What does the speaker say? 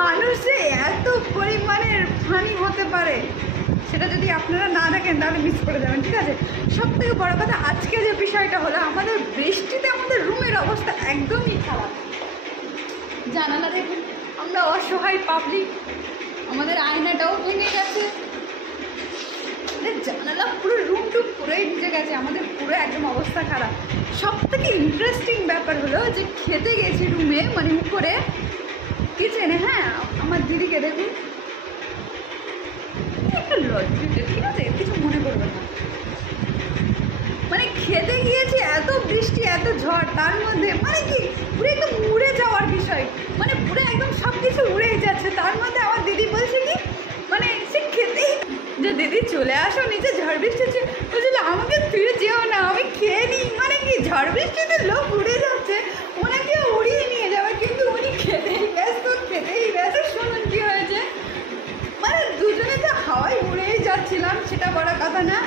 মানুষে এত পরিমাণের ফানি হতে পারে, সেটা যদি আপনারা না দেখেন তাহলে মিস করে যাবেন, ঠিক আছে? সব থেকে বড় কথা, আজকে যে বিষয়টা হলো, আমাদের বৃষ্টিতে আমাদের রুমের অবস্থা একদমই খারাপ। জানালা দেখুন, আমরা অসহায় পাবলিক, আমাদের আয়নাটাও ভেঙে গেছে, জানালা পুরো রুম টুক পুরোই ভিজে গেছে, আমাদের পুরো একদম অবস্থা খারাপ। সব থেকে ইন্টারেস্টিং ব্যাপার হলো যে খেতে গেছি রুমে, মানে উপরে কিচেনে। হ্যাঁ, আমার দিদিকে দেখুন, একটা লজ্জিত, ঠিক আছে, কিছু মনে করবে না। মানে খেতে গিয়েছি, এত বৃষ্টি এত ঝড়, তার মধ্যে মানে কি পুরো একদম উড়ে যাওয়ার বিষয়, মানে পুরো একদম সব কিছু উড়েই যাচ্ছে। তার মধ্যে আমার দিদি বলছে কি, মানে সে খেতেই যে দিদি চলে আসো নিচে, ঝড় বৃষ্টি হচ্ছে, বলছিল আমাকে ফিরে যেও না, আমি খেয়ে নিই। মানে কি ঝড় বৃষ্টিতে লোক উড়ে যাচ্ছে, ওনাকে উড়িয়ে নিয়ে যাবে, কিন্তু উনি খেতেই ব্যস্ত, খেতেই ব্যস্ত। শুনুন কি হয়েছে, মানে দুজনে তো হাওয়ায় উড়েই যাচ্ছিলাম, সেটা বড় কথা না।